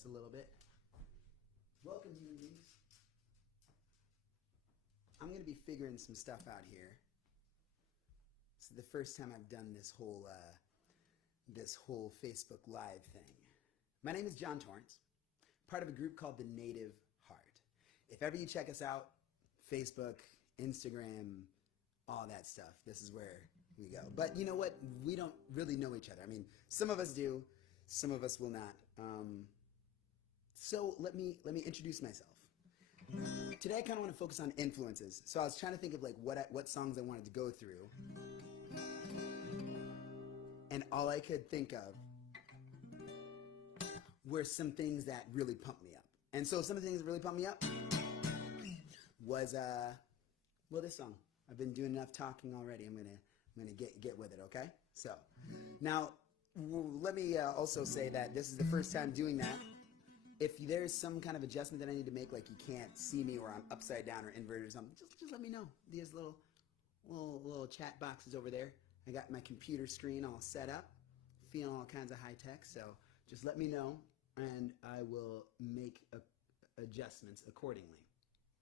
just a little bit. Welcome, human beings. I'm going to be figuring some stuff out here. This is the first time I've done this whole Facebook Live thing. My name is John Torrence, part of a group called The Native Heart. If ever you check us out, Facebook, Instagram, all that stuff, this is where we go. But you know what? We don't really know each other. I mean, some of us do, some of us will not. So let me introduce myself. Today I kind of want to focus on influences. So I was trying to think of like what songs I wanted to go through. And all I could think of were some things that really pumped me up. And so some of the things that really pumped me up was well, this song. I've been doing enough talking already. I'm gonna get with it, okay? So now let me also say that this is the first time doing that. If there's some kind of adjustment that I need to make, like you can't see me or I'm upside down or inverted or something, just let me know. There's little chat boxes over there. I got my computer screen all set up, feeling all kinds of high tech. So just let me know, and I will make adjustments accordingly.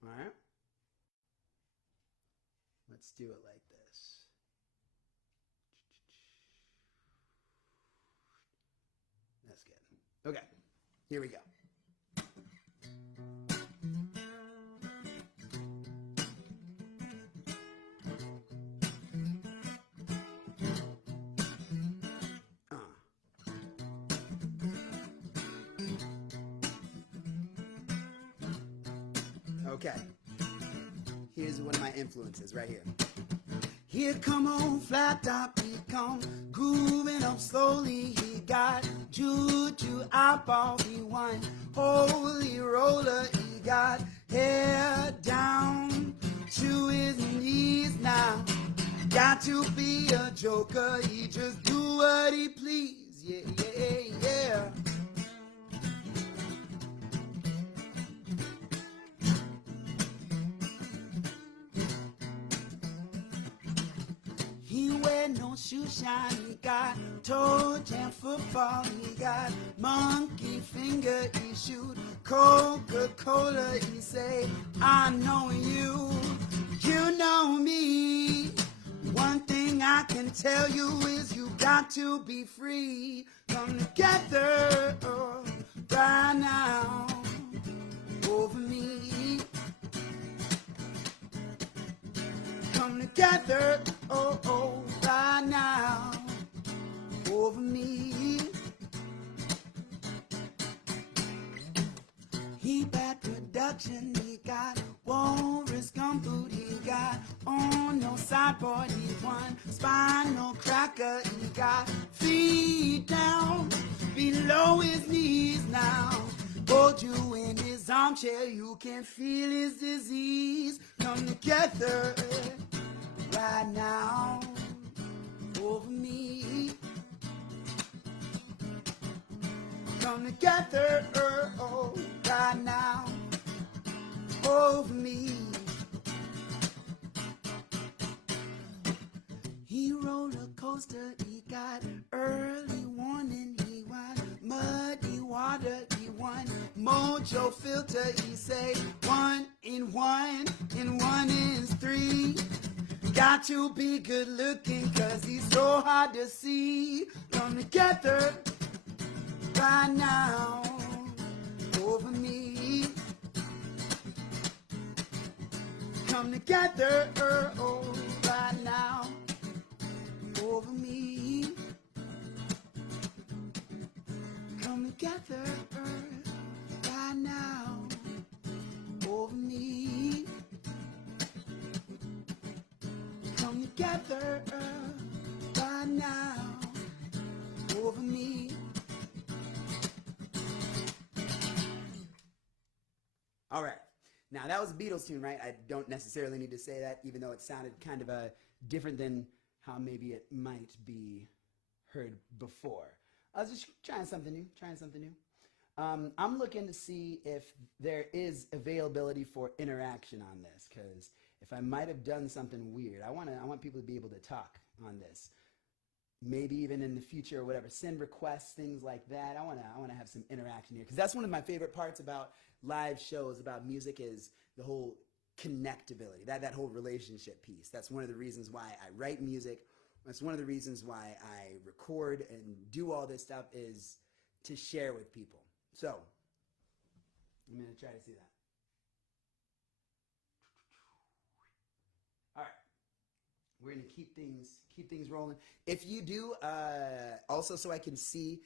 All right? Let's do it like this. That's good. Okay, here we go. Okay, here's one of my influences right here. Here come on flat top, he come grooving up slowly. He got juju eyeball, he one holy roller. He got hair down to his knees now. Got to be a joker, he just do what he please. Yeah, yeah, yeah. He wear no shoe shine, he got toe jam football, he got monkey finger, he shoot Coca-Cola, he say, I know you, you know me. One thing I can tell you is you got to be free. Come together right now over me. Come together, right now, over me. He bad production, he got walrus gumboot, he got on no sideboard, he one spinal cracker, he got feet down below his knees now. Hold you in his armchair, you can feel his disease. Come together right now over me. Come together right now over me. He roller coaster, he got early warning, he want muddy water, he want mojo filter, he say 1 in 1 and 1 is 3. Got to be good looking cause he's so hard to see. Come together right now over me. Come together right now over me. Come together right now over me. Come together right now over me. All right. Now that was a Beatles tune, right? I don't necessarily need to say that, even though it sounded kind of different than how maybe it might be heard before. I was just trying something new, I'm looking to see if there is availability for interaction on this, because if I might have done something weird, I want people to be able to talk on this. maybe even in the future or whatever, send requests, things like that. I wanna have some interaction here, because that's one of my favorite parts about live shows, about music, is the whole connectability, that whole relationship piece. That's one of the reasons why I write music. That's one of the reasons why I record and do all this stuff, is to share with people. So I'm gonna try to see that. All right, we're gonna keep things rolling. If you do, also, so I can see,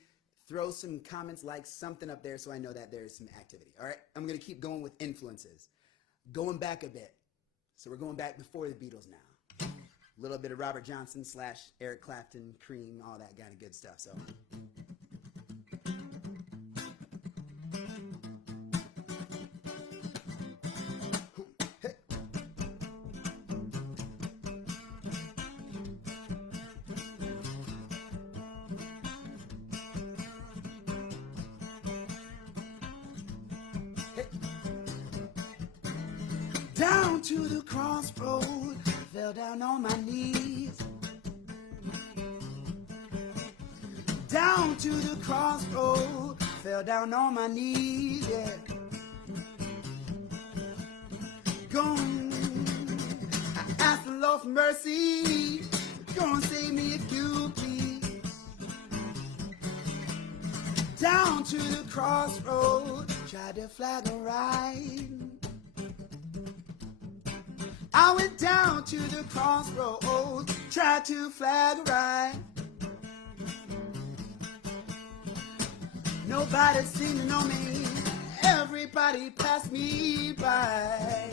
throw some comments, like something up there, so I know that there's some activity. All right, I'm gonna keep going with influences, going back a bit. So we're going back before the Beatles now. A little bit of Robert Johnson / Eric Clapton, Cream, all that kind of good stuff. So. Down to the crossroads, fell down on my knees. Down to the crossroads, fell down on my knees, yeah. Gone, I asked the Lord for mercy, go and save me if you please. Down to the crossroads, tried to flag a ride. I went down to the crossroads, tried to flag a ride. Nobody seemed to know me, everybody passed me by.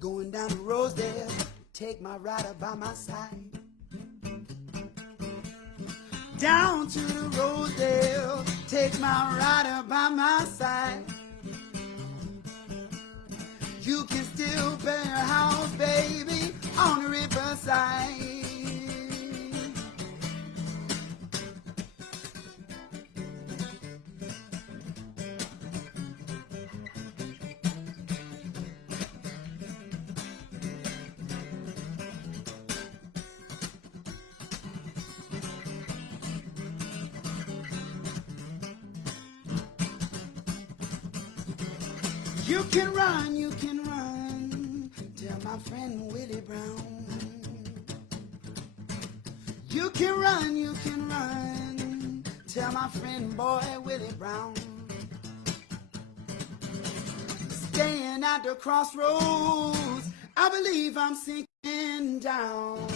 Going down to Rosedale, take my rider by my side. Down to the Rosedale, take my rider by my side. You can still build a house, baby, on the riverside. You can run, tell my friend Willie Brown. You can run, tell my friend boy Willie Brown. Staying at the crossroads, I believe I'm sinking down.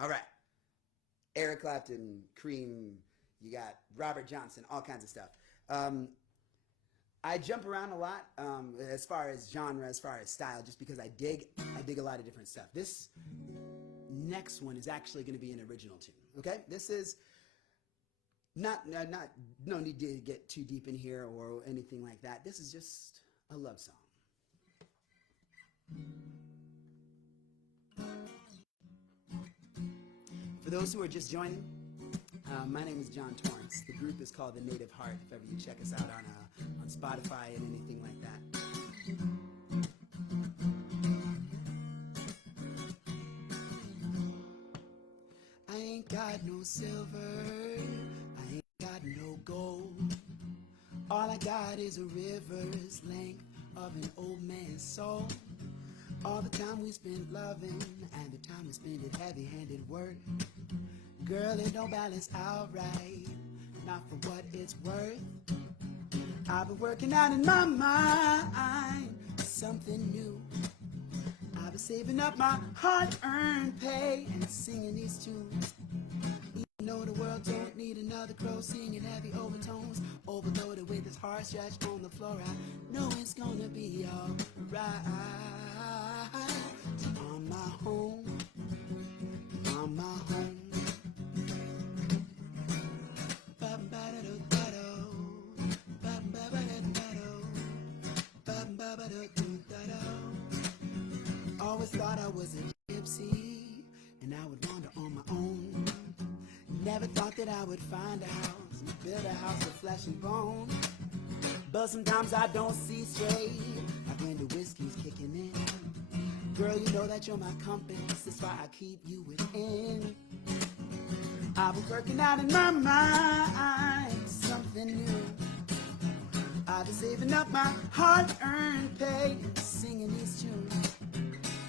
All right, Eric Clapton, Cream, you got Robert Johnson, all kinds of stuff. I jump around a lot as far as genre, as far as style, just because I dig a lot of different stuff. This next one is actually going to be an original tune. Okay, this is no need to get too deep in here or anything like that. This is just a love song. For those who are just joining, my name is John Torrence. The group is called The Native Heart, if ever you check us out on Spotify and anything like that. I ain't got no silver, I ain't got no gold. All I got is a river's length of an old man's soul. All the time we spent loving and the time we spent at heavy-handed work. Girl, it don't balance out right, not for what it's worth. I've been working out in my mind something new. I've been saving up my hard-earned pay and singing these tunes. Even though the world don't need another crow singing heavy overtones, overloaded with his heart stretched on the floor, I know it's gonna be alright. On my home, on my home. Always thought I was a gypsy and I would wander on my own. Never thought that I would find a house and build a house of flesh and bone. But sometimes I don't see straight, like when the whiskey's kicking in. Girl, you know that you're my compass, that's why I keep you within. I've been working out in my mind something new. I've been saving up my hard-earned pay and singing these tunes.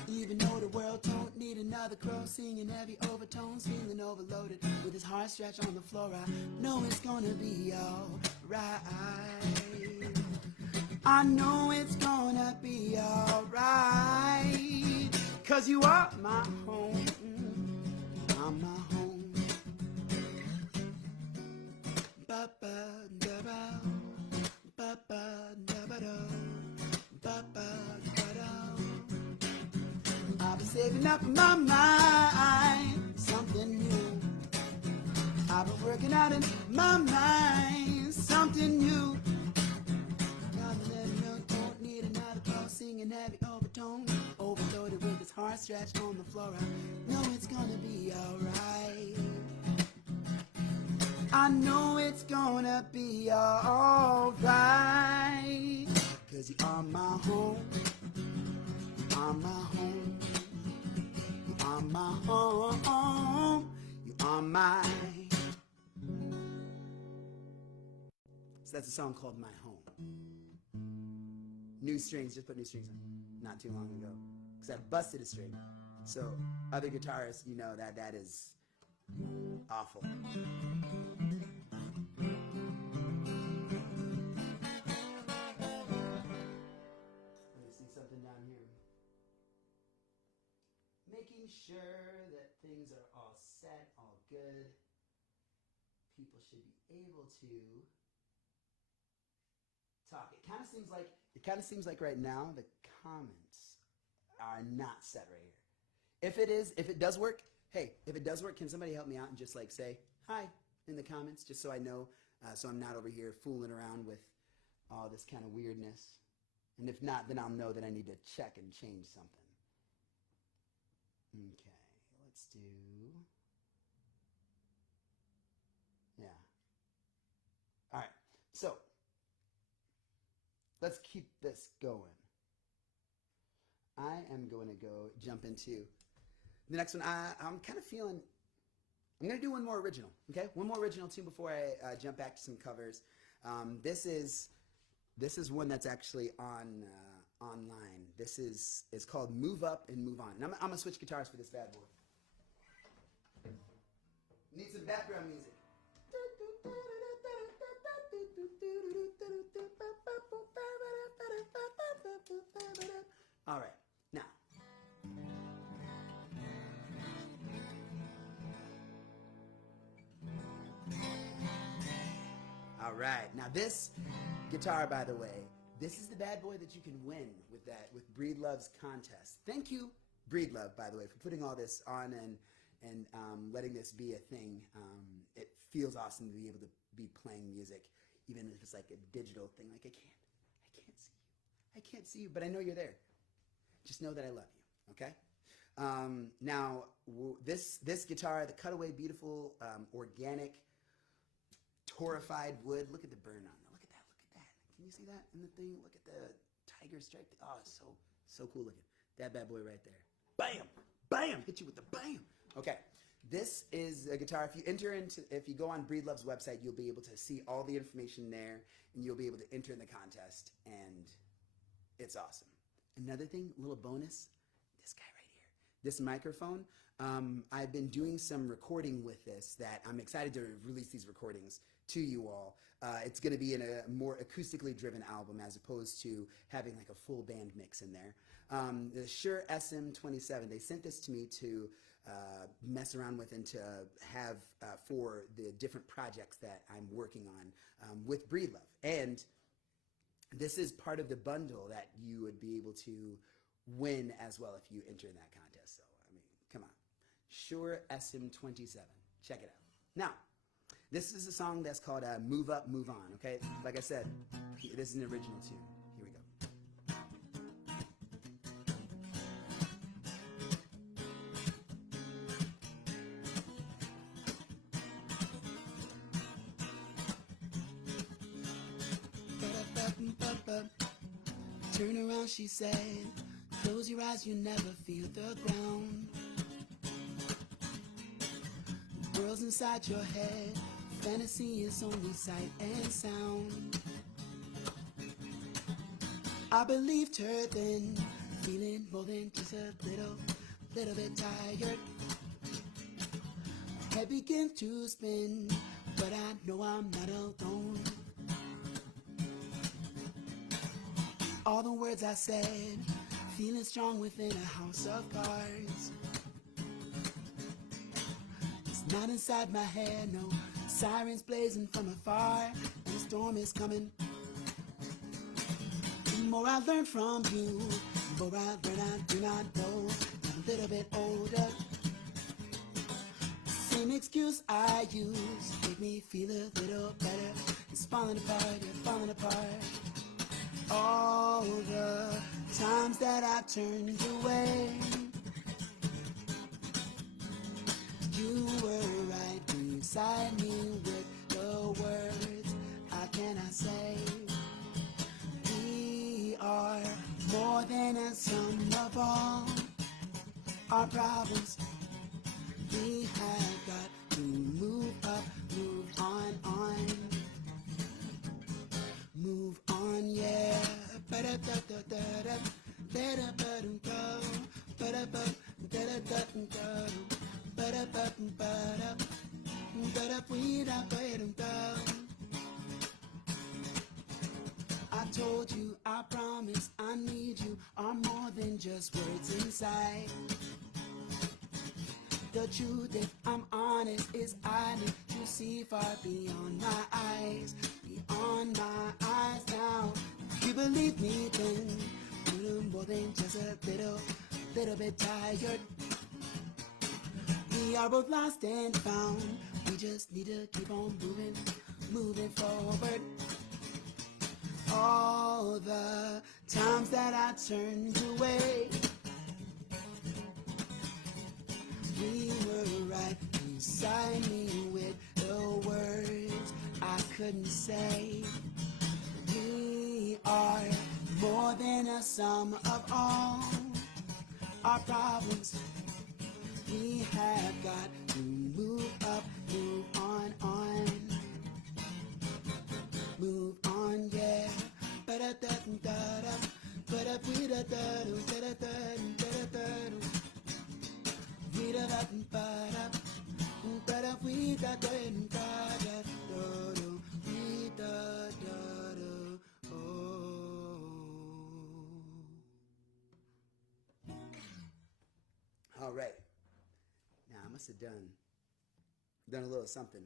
Even though the world don't need another crow singing heavy overtones, feeling overloaded with his heart stretched on the floor, I know it's gonna be alright. I know it's gonna be alright. 'Cause you are my home, I'm my home. Ba-ba-da-ba, ba-ba-da-ba-da, ba-ba-da-ba-da. I've been saving up in my mind something new. I've been working out in my mind something new. Gotta let me know, don't need another call singing heavy overtone, overloaded with his heart stretched on the floor. I know it's gonna be alright. I know it's gonna be alright. 'Cause you are my home, I'm my home. You are my home, you are my. So that's a song called My Home. New strings, just put new strings on. Not too long ago. Because I busted a string. So other guitarists, you know that is awful. Let me see something down here. Making sure that things are all set, all good. People should be able to talk. It kind of seems like right now the comments are not set right here. If it does work, hey, if it does work, can somebody help me out and just like say hi in the comments, just so I know, so I'm not over here fooling around with all this kind of weirdness. And if not, then I'll know that I need to check and change something. Okay, let's do, yeah. All right, so let's keep this going. I am going to go jump into the next one. I'm kind of feeling, I'm going to do one more original, okay? One more original tune before I jump back to some covers. This is one that's actually on online. This is called Move Up and Move On. And I'm going to switch guitars for this bad boy. Need some background music. All right, now. All right, now this guitar, by the way, this is the bad boy that you can win with Breedlove's contest. Thank you, Breedlove, by the way, for putting all this on and letting this be a thing. It feels awesome to be able to be playing music, even if it's like a digital thing. Like I can't see you, but I know you're there. Just know that I love you, okay? Now, this guitar, the Cutaway Beautiful Organic Torrified Wood. Look at the burn on it. Look at that. Can you see that in the thing? Look at the tiger stripe. Oh, it's so cool looking. That bad boy right there. Bam! Bam! Hit you with the bam! Okay. This is a guitar. If you go on Breedlove's website, you'll be able to see all the information there, and you'll be able to enter in the contest, and it's awesome. Another thing, little bonus, this guy right here. This microphone, I've been doing some recording with this that I'm excited to release these recordings to you all. It's going to be in a more acoustically driven album as opposed to having like a full band mix in there. The Shure SM27, they sent this to me to mess around with and to have for the different projects that I'm working on with Breedlove. And this is part of the bundle that you would be able to win as well if you enter in that contest. So, I mean, come on. Shure SM27. Check it out. Now, this is a song that's called Move Up, Move On, okay? Like I said, this is an original tune. Here we go. Turn around, she said, close your eyes, you never feel the ground. The world's inside your head, fantasy is only sight and sound. I believed her then, feeling more than just a little bit tired. Head begins to spin, but I know I'm not alone. All the words I said, feeling strong within a house of cards. It's not inside my head, no. Sirens blazing from afar, and the storm is coming. The more I learn from you, the more I learn I do not know. I'm a little bit older. Same excuse I use, make me feel a little better. It's falling apart, you're falling apart. All the times that I turned away, you were right beside me with the words I cannot say. We are more than a sum of all our problems. We have got to move up, move on. Move on, yeah. I told you, I promise, I need you are more than just words inside. The truth, if I'm honest, is I need to see far beyond my eyes. Beyond my eyes now. You believe me then, little more than just a little bit tired. We are both lost and found. We just need to keep on moving forward. All the times that I turned away, we were right beside me with the words I couldn't say. We are more than a sum of all our problems. We have got to move up, move on. Move on, yeah. All right. Now I must have done a little something.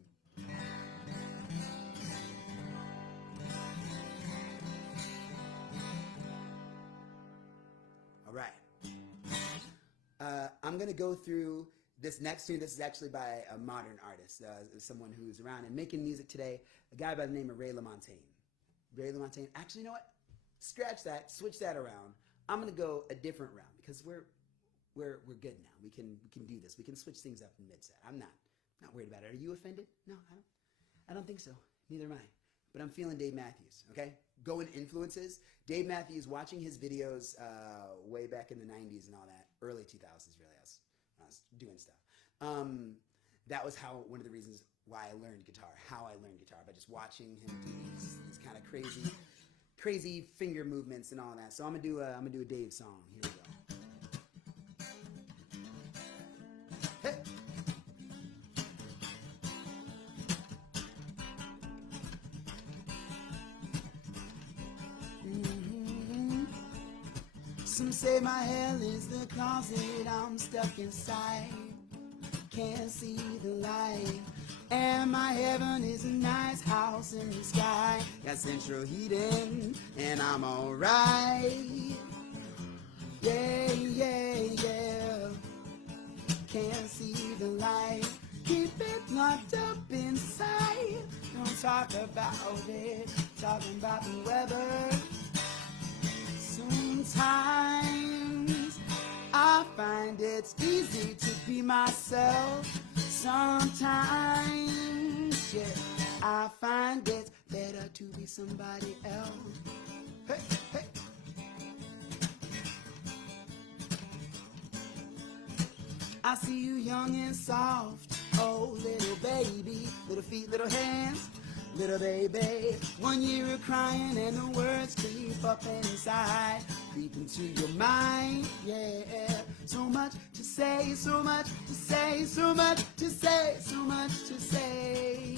All right. I'm going to go through this next tune. This is actually by a modern artist, someone who's around and making music today, a guy by the name of Ray LaMontagne. Ray LaMontagne. Actually, you know what? Scratch that, switch that around. I'm going to go a different round because we're good now. We can do this. We can switch things up in mid-set. I'm not worried about it. Are you offended? No, I don't think so. Neither am I. But I'm feeling Dave Matthews, okay? Going influences. Dave Matthews, watching his videos way back in the 90s and all that, early 2000s really, when I was doing stuff. That was one of the reasons why I learned guitar, by just watching him do these kind of crazy finger movements and all that. So I'm gonna do a Dave song. Here we go. Hey. Some say my hell is the closet I'm stuck inside. Can't see the light. And my heaven is a nice house in the sky. Got central heating and I'm alright. Yeah. Can't see the light. Keep it locked up inside. Don't talk about it. Talking about the weather. Sometimes I find it's easy to be myself. Sometimes, yeah, I find it's better to be somebody else. Hey. I see you young and soft, oh little baby, little feet, little hands, little baby. 1 year of crying and the words creep up inside, creep into your mind, yeah. So much to say, so much to say, so much to say, so much to say,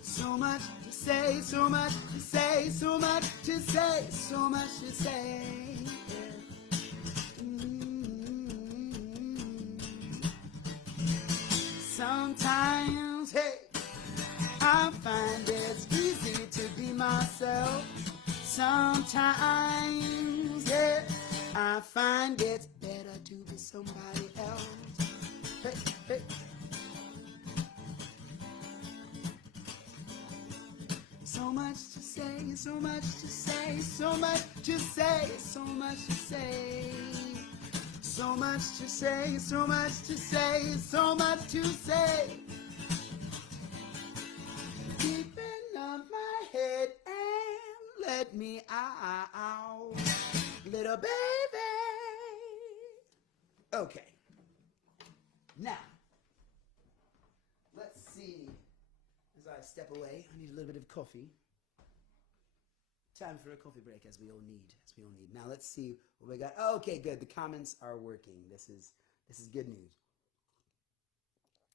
so much to say, so much to say, so much to say, so much to say. Sometimes, hey, I find it's easy to be myself. Sometimes, yeah, I find it's better to be somebody else. Hey, hey. So much to say, so much to say, so much to say, so much to say. So much to say, so much to say, so much to say. Keeping up my head and let me out, little baby. Okay. Now, let's see. As I step away, I need a little bit of coffee. Time for a coffee break, as we all need. Now let's see what we got. Oh, okay, good. The comments are working. This is good news.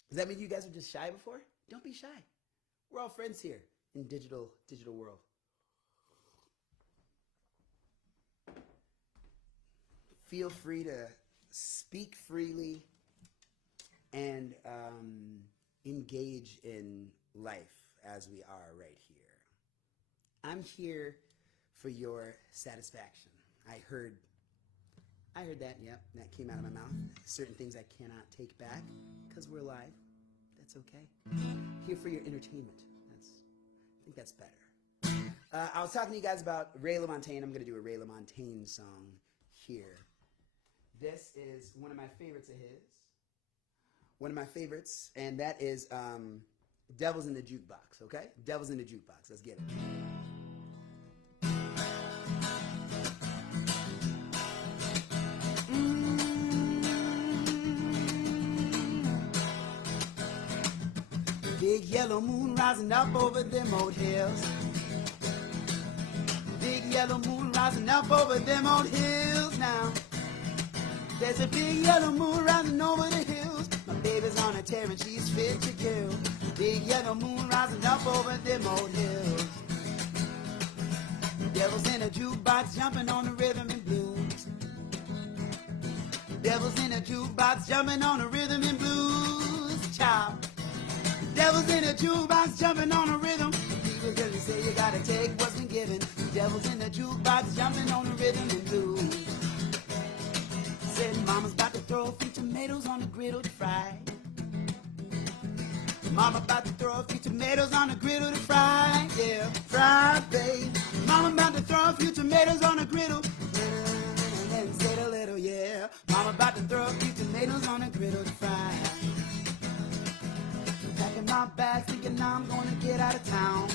Does that mean you guys were just shy before? Don't be shy. We're all friends here in digital world. Feel free to speak freely and engage in life as we are right here. I'm here for your satisfaction. I heard that, yep, that came out of my mouth. Certain things I cannot take back because we're live. That's okay. Here for your entertainment. I think that's better. I was talking to you guys about Ray LaMontagne. I'm going to do a Ray LaMontagne song here. This is one of my favorites of his. One of my favorites, and that is Devil's in the Jukebox, okay? Devil's in the Jukebox. Let's get it. Big yellow moon rising up over them old hills. Big yellow moon rising up over them old hills now. There's a big yellow moon rising over the hills. My baby's on a tear and she's fit to kill. Big yellow moon rising up over them old hills. Devil's in a jukebox jumping on the rhythm and blues. Devil's in a jukebox jumping on the rhythm and blues. Child. Devil's in a jukebox jumping on a rhythm. People tell you say you gotta take what's been given. Devil's in a jukebox jumping on a rhythm and blues. Said mama's about to throw a few tomatoes on the griddle to fry. Mama about to throw a few tomatoes on the griddle to fry. Yeah, fry, babe. Mama about to throw a few tomatoes on the griddle. And said a little, yeah. Mama about to throw a few tomatoes on the griddle to fry. Packing my bags, thinking I'm gonna get out of town.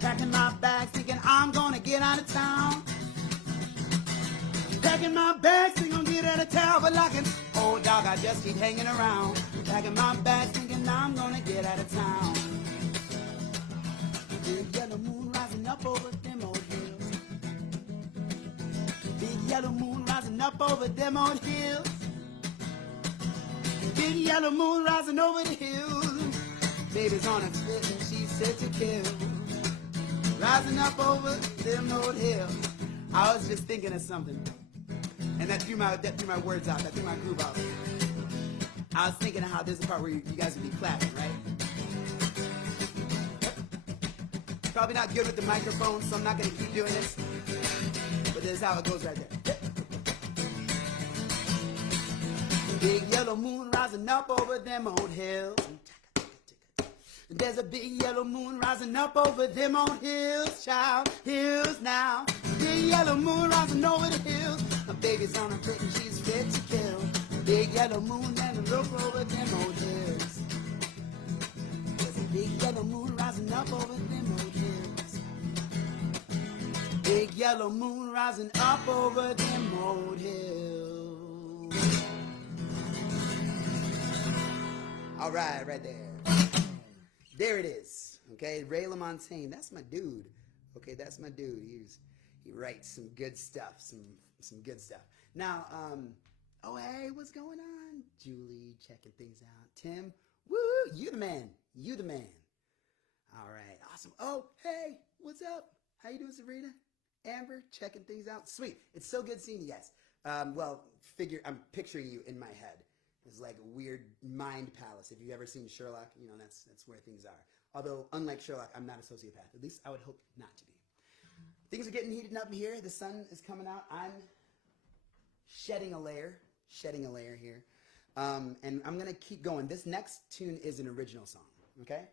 Packing my bags, thinking I'm gonna get out of town. Packing my bags, thinking I'm gonna get out of town. But like an old dog, I just keep hanging around. Packing my bags, thinking I'm gonna get out of town. Big yellow moon rising up over them old hills. Big yellow moon rising up over them old hills. Big yellow moon rising over the hills. Baby's on a fit and she's set to kill. Rising up over them old hills. I was just thinking of something. And that threw my words out. That threw my groove out. I was thinking of how there's a part where you guys would be clapping, right? Probably not good with the microphone, so I'm not going to keep doing this. But this is how it goes right there. Big yellow moon rising up over them old hills. There's a big yellow moon rising up over them old hills, child. Hills now. Big yellow moon rising over the hills. My baby's on a fit and she's fit to kill. Big yellow moon and look over them old hills. There's a big yellow moon rising up over them old hills. Big yellow moon rising up over them old hills. All right there. There it is. Okay, Ray LaMontagne. That's my dude. Okay, that's my dude. He writes some good stuff. Some good stuff. Now, oh hey, what's going on? Julie, checking things out. Tim, woo, you the man. You the man. All right, awesome. Oh, hey, what's up? How you doing, Sabrina? Amber, checking things out. Sweet. It's so good seeing you guys. Well, I'm picturing you in my head. It's like a weird mind palace. If you've ever seen Sherlock, you know, that's where things are. Although, unlike Sherlock, I'm not a sociopath. At least I would hope not to be. Things are getting heated up here. The sun is coming out. I'm shedding a layer here. And I'm going to keep going. This next tune is an original song, okay?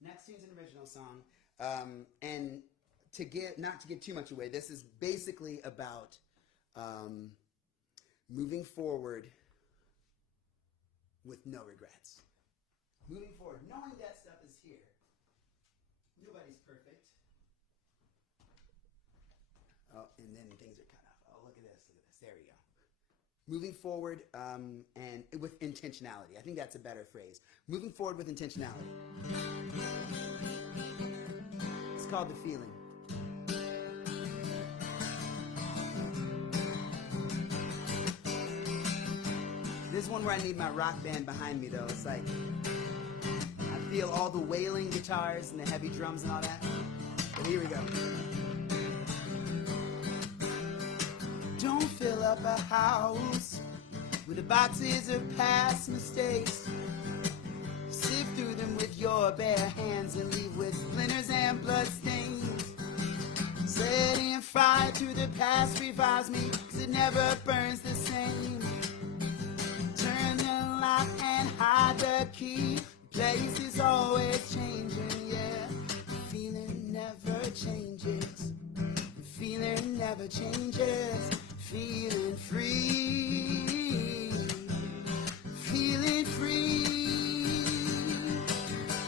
Next tune's an original song. And not to give too much away, this is basically about moving forward with no regrets. Moving forward, knowing that stuff is here. Nobody's perfect. Oh, and then things are cut off. Oh, look at this. There we go. Moving forward and with intentionality. I think that's a better phrase. Moving forward with intentionality. It's called The Feeling. This is one where I need my rock band behind me, though. It's like, I feel all the wailing guitars and the heavy drums and all that. But here we go. Don't fill up a house with the boxes of past mistakes. Sift through them with your bare hands and leave with splinters and blood stains. Setting fire to the past revives me, 'cause it never burns the same. Turn the lock and hide the key. Place is always changing, yeah. The feeling never changes. The feeling never changes. Feeling free. Feeling free.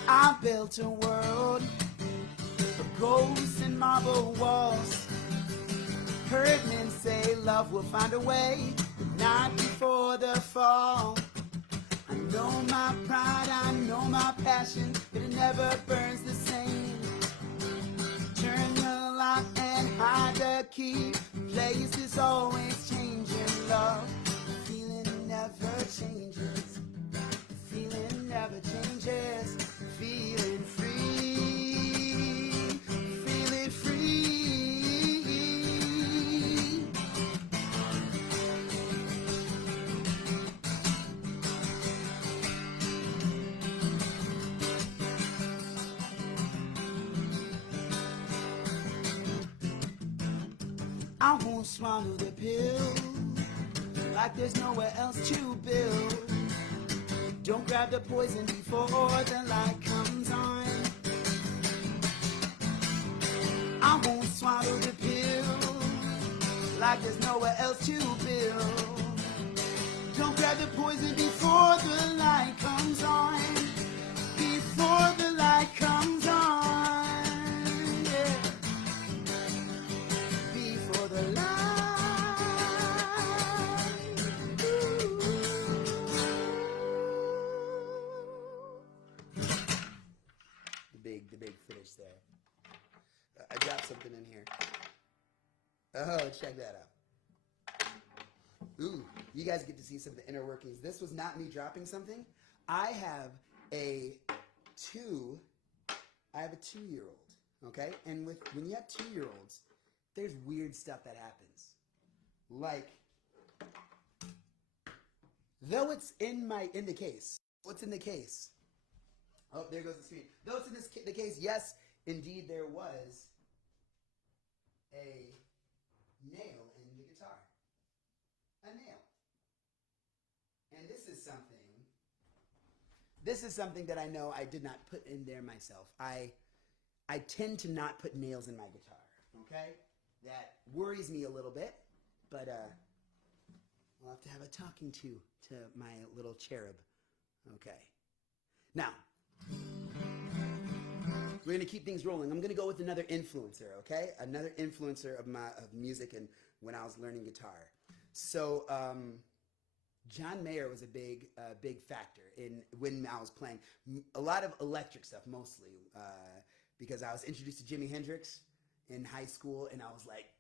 I built a world of ghosts and marble walls. Heard men say love will find a way, but not before the fall. I know my pride, I know my passion, but it never burns the same. Turn the lock and hide the key. Place is always changing, love. The feeling never changes. The feeling never changes. Feeling free. Feeling free. I won't swallow the pill like there's nowhere else to build. Don't grab the poison before the light comes on. I won't swallow the pill like there's nowhere else to build. Don't grab the poison before the light comes on. Before the light comes on. Yeah. Before the light. The big finish there. I dropped something in here. Oh, check that out. Ooh, you guys get to see some of the inner workings. This was not me dropping something. I have a 2-year-old, okay? And when you have 2-year-olds, there's weird stuff that happens. Like, though it's in the case. What's in the case? Oh, there goes the screen. Though it's in the case, yes, indeed there was a nail in the guitar. A nail. And this is something that I know I did not put in there myself. I tend to not put nails in my guitar, okay? That worries me a little bit, but I'll have to have a talking to my little cherub, okay? Now, we're going to keep things rolling. I'm going to go with another influencer, okay? Another influencer of music and when I was learning guitar. So, John Mayer was a big factor in when I was playing. A lot of electric stuff, mostly, because I was introduced to Jimi Hendrix in high school, and I was like,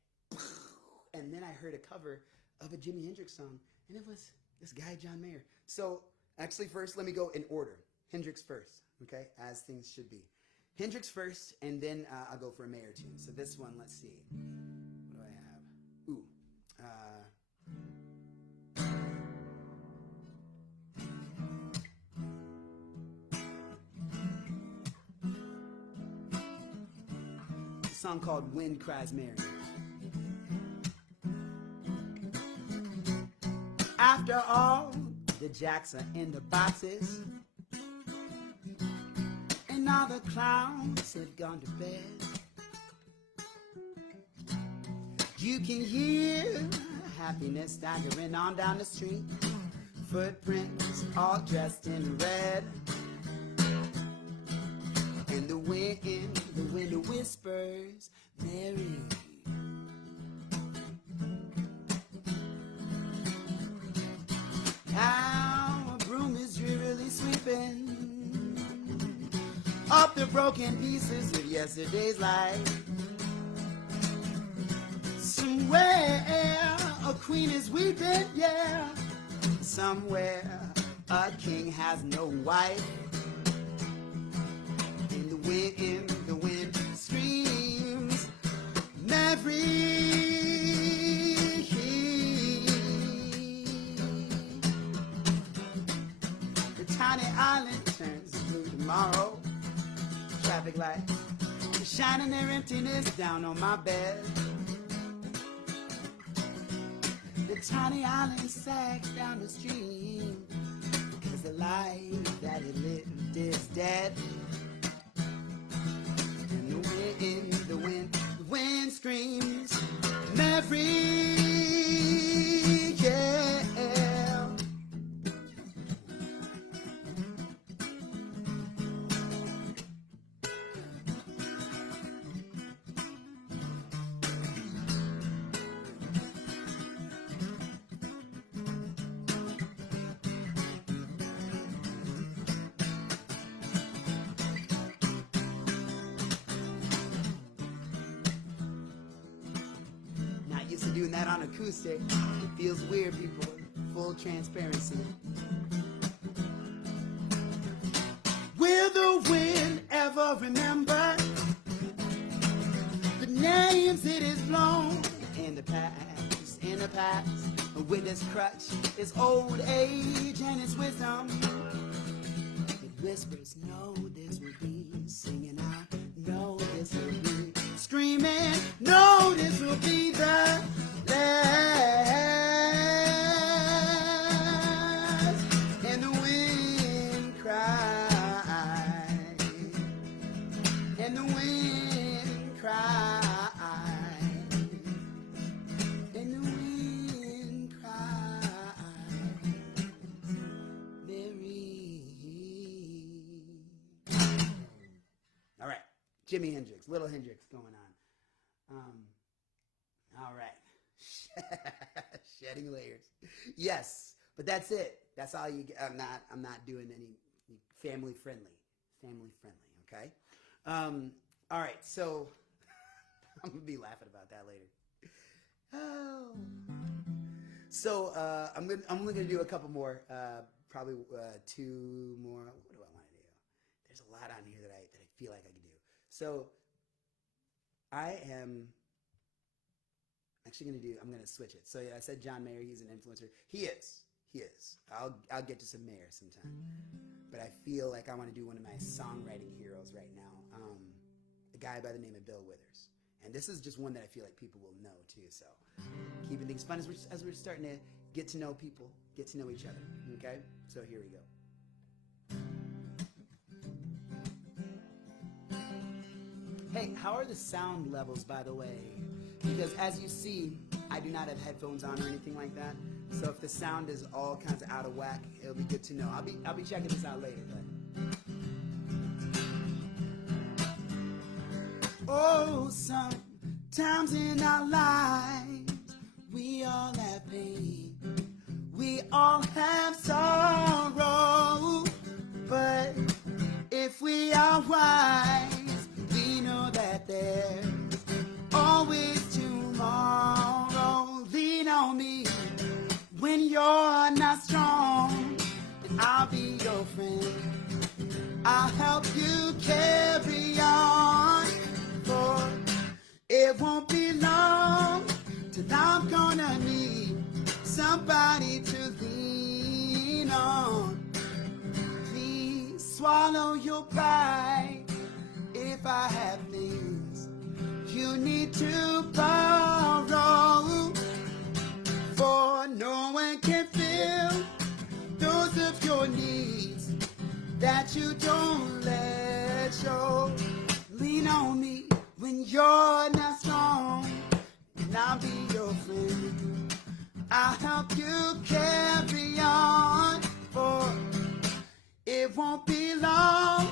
and then I heard a cover of a Jimi Hendrix song, and it was this guy, John Mayer. So actually, first, let me go in order. Hendrix first, okay, as things should be. Hendrix first, and then I'll go for a Mayer tune. So this one, let's see. What do I have? Ooh. A song called Wind Cries Mary. After all, the jacks are in the boxes, and all the clowns have gone to bed. You can hear happiness staggering on down the street, footprints all dressed in red, and the wind whispers, Mary. Now a broom is drearily sweeping up the broken pieces of yesterday's life. Somewhere a queen is weeping, yeah. Somewhere a king has no wife. And the wind screams, Mary. Tiny island turns blue tomorrow. Traffic lights shining their emptiness down on my bed. The tiny island sags down the stream because the light that it lit is dead. And the wind screams, Mary, yeah. Doing that on acoustic, it feels weird, people. Full transparency. Will the wind ever remember the names it has blown in the past? In the past, with its crutch, its old age and its wisdom, it whispers, "No, this will be singing out. No, this will be screaming. No, this will be the and the wind cries, and the wind cries, and the wind cries, Mary. All right, Jimi Hendrix, Little Hendrix going on. All right. Shedding layers. Yes, but that's it. That's all you get. I'm not doing any family friendly, okay? All right, so I'm gonna be laughing about that later. Oh. So I'm gonna do a couple more, probably 2 more. What do I want to do? There's a lot on here that I feel like I can do. So I am actually I'm gonna switch it. So yeah, I said John Mayer, he's an influencer. He is. I'll get to some Mayer sometime. But I feel like I want to do one of my songwriting heroes right now. A guy by the name of Bill Withers. And this is just one that I feel like people will know too. So keeping things fun as we're starting to get to know people, get to know each other. Okay? So here we go. Hey, how are the sound levels, by the way? Because as you see, I do not have headphones on or anything like that. So if the sound is all kinds of out of whack, it'll be good to know. I'll be checking this out later. But oh, sometimes in our lives we all have pain. We all have sorrow, but if we are wise, we know that there's always tomorrow. Lean on me when you're not strong, and I'll be your friend. I'll help you carry on, for it won't be long till I'm gonna need somebody to lean on. Please swallow your pride if I have things you need to borrow, for no one can fill those of your needs that you don't let show. Lean on me when you're not strong, and I'll be your friend. I'll help you carry on, for it won't be long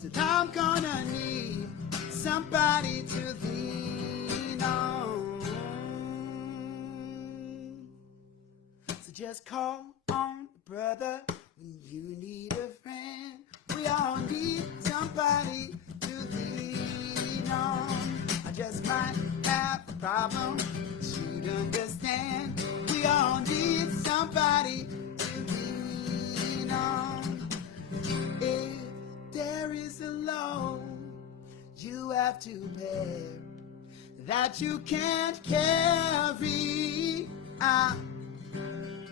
till I'm gonna need somebody to lean on. So just call on brother when you need a friend. We all need somebody to lean on. I just might have a problem you'd understand. We all need somebody to lean on. If there is a load you have to bear that you can't carry, I'll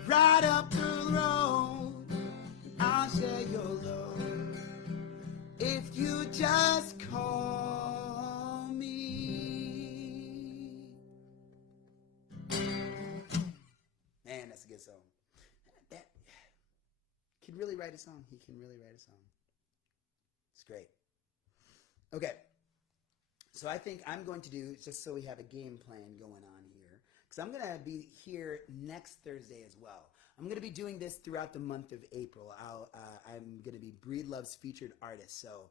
ride up the road, I'll share your load if you just call me. Man, that's a good song. That can really write a song. He can really write a song. It's great. Okay. So I think I'm going to do, just so we have a game plan going on here, because I'm going to be here next Thursday as well. I'm going to be doing this throughout the month of April. I'm going to be Breedlove's featured artist. So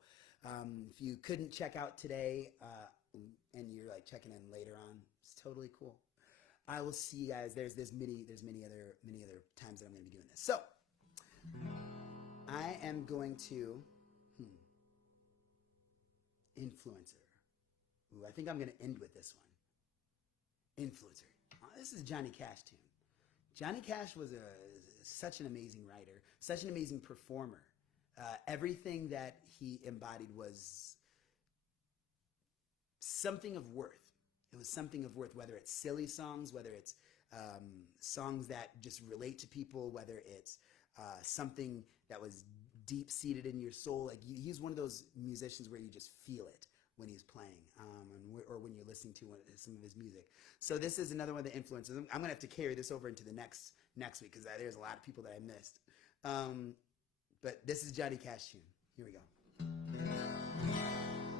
if you couldn't check out today and you're like checking in later on, it's totally cool. I will see you guys. There's many other times that I'm going to be doing this. So I am going to influencer. Ooh, I think I'm going to end with this one. Influencer. Oh, this is a Johnny Cash tune. Johnny Cash was such an amazing writer, such an amazing performer. Everything that he embodied was something of worth. It was something of worth, whether it's silly songs, whether it's songs that just relate to people, whether it's something that was deep-seated in your soul. Like he's one of those musicians where you just feel it when he's playing, or when you're listening to some of his music. So this is another one of the influences. I'm going to have to carry this over into the next week because there's a lot of people that I missed. But this is Johnny Cash tune. Here we go.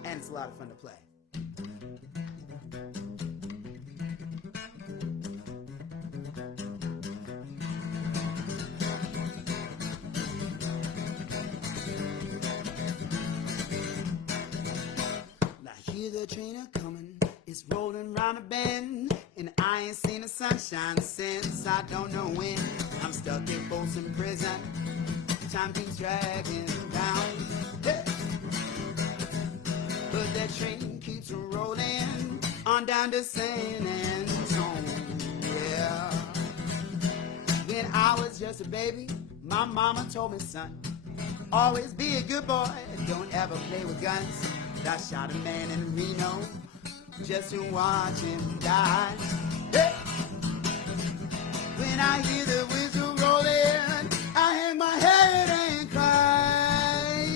And it's a lot of fun to play. The train a-comin', it's rolling round a bend, and I ain't seen the sunshine since I don't know when. I'm stuck in Folsom Prison, time keeps dragging down, hey. But that train keeps rolling on down to San Antonio, yeah. When I was just a baby, my mama told me, son, always be a good boy, don't ever play with guns. I shot a man in Reno just to watch him die. Hey! When I hear the whistle rolling, I hang my head and cry.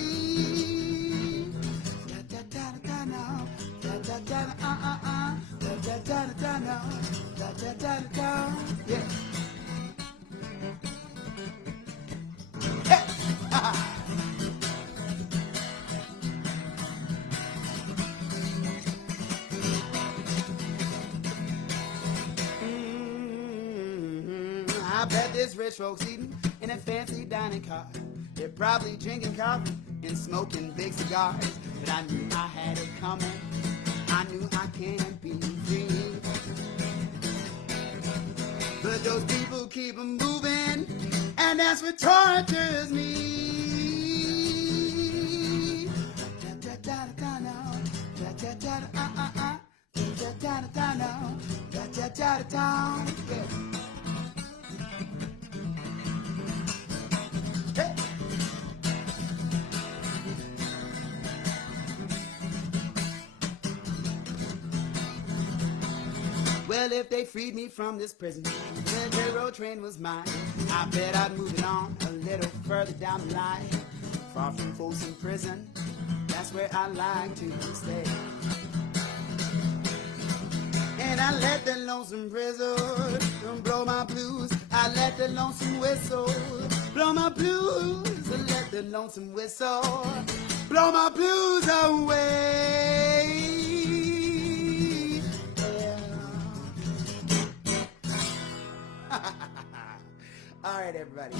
Da da da da no, da da da da da da da no, da da da da. Yeah. Hey! I bet there's rich folks eating in a fancy dining car. They're probably drinking coffee and smoking big cigars. But I knew I had it coming. I knew I can't be free. But But those people keep moving, and that's what tortures me. Hey. Well, if they freed me from this prison, the railroad train was mine, I bet I'd move it on a little further down the line. Far from Folsom Prison, that's where I like to stay. And I let the lonesome resort blow my blues. I let the lonesome whistle blow my blues. I let the lonesome whistle blow my blues away. All right, everybody.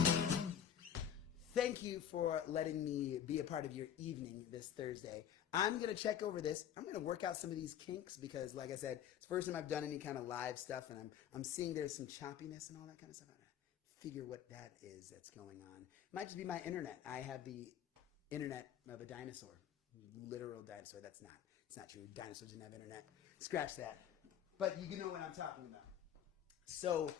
Thank you for letting me be a part of your evening this Thursday. I'm going to check over this. I'm going to work out some of these kinks because, like I said, it's the first time I've done any kind of live stuff, and I'm seeing there's some choppiness and all that kind of stuff. I'm going to figure what that is that's going on. It might just be my internet. I have the internet of a dinosaur, literal dinosaur. It's not true. Dinosaurs didn't have internet. Scratch that. But you know what I'm talking about. So,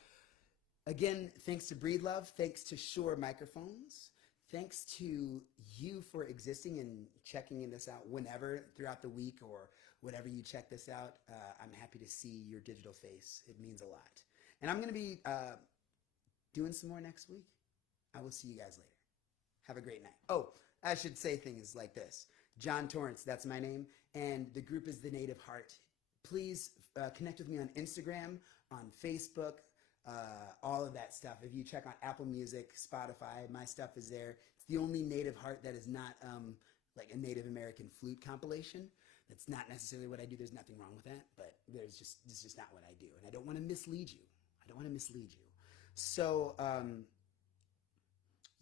again, thanks to Breedlove. Thanks to Shure Microphones. Thanks to you for existing and checking this out whenever throughout the week or whenever you check this out. I'm happy to see your digital face. It means a lot. And I'm going to be doing some more next week. I will see you guys later. Have a great night. Oh, I should say things like this. John Torrence, that's my name, and the group is The Native Heart. Please connect with me on Instagram, on Facebook, all of that stuff. If you check on Apple Music, Spotify, my stuff is there. It's the only Native Heart that is not like a Native American flute compilation. That's not necessarily what I do. There's nothing wrong with that, but it's just not what I do. And I don't want to mislead you. So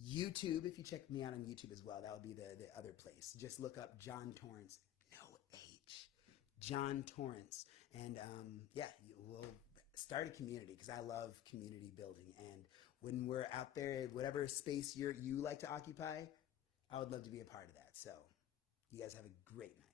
YouTube, if you check me out on YouTube as well, that will be the other place. Just look up John Torrence, no H, John Torrence. And yeah, we'll start a community because I love community building. And when we're out there, whatever space you like to occupy, I would love to be a part of that. So you guys have a great night.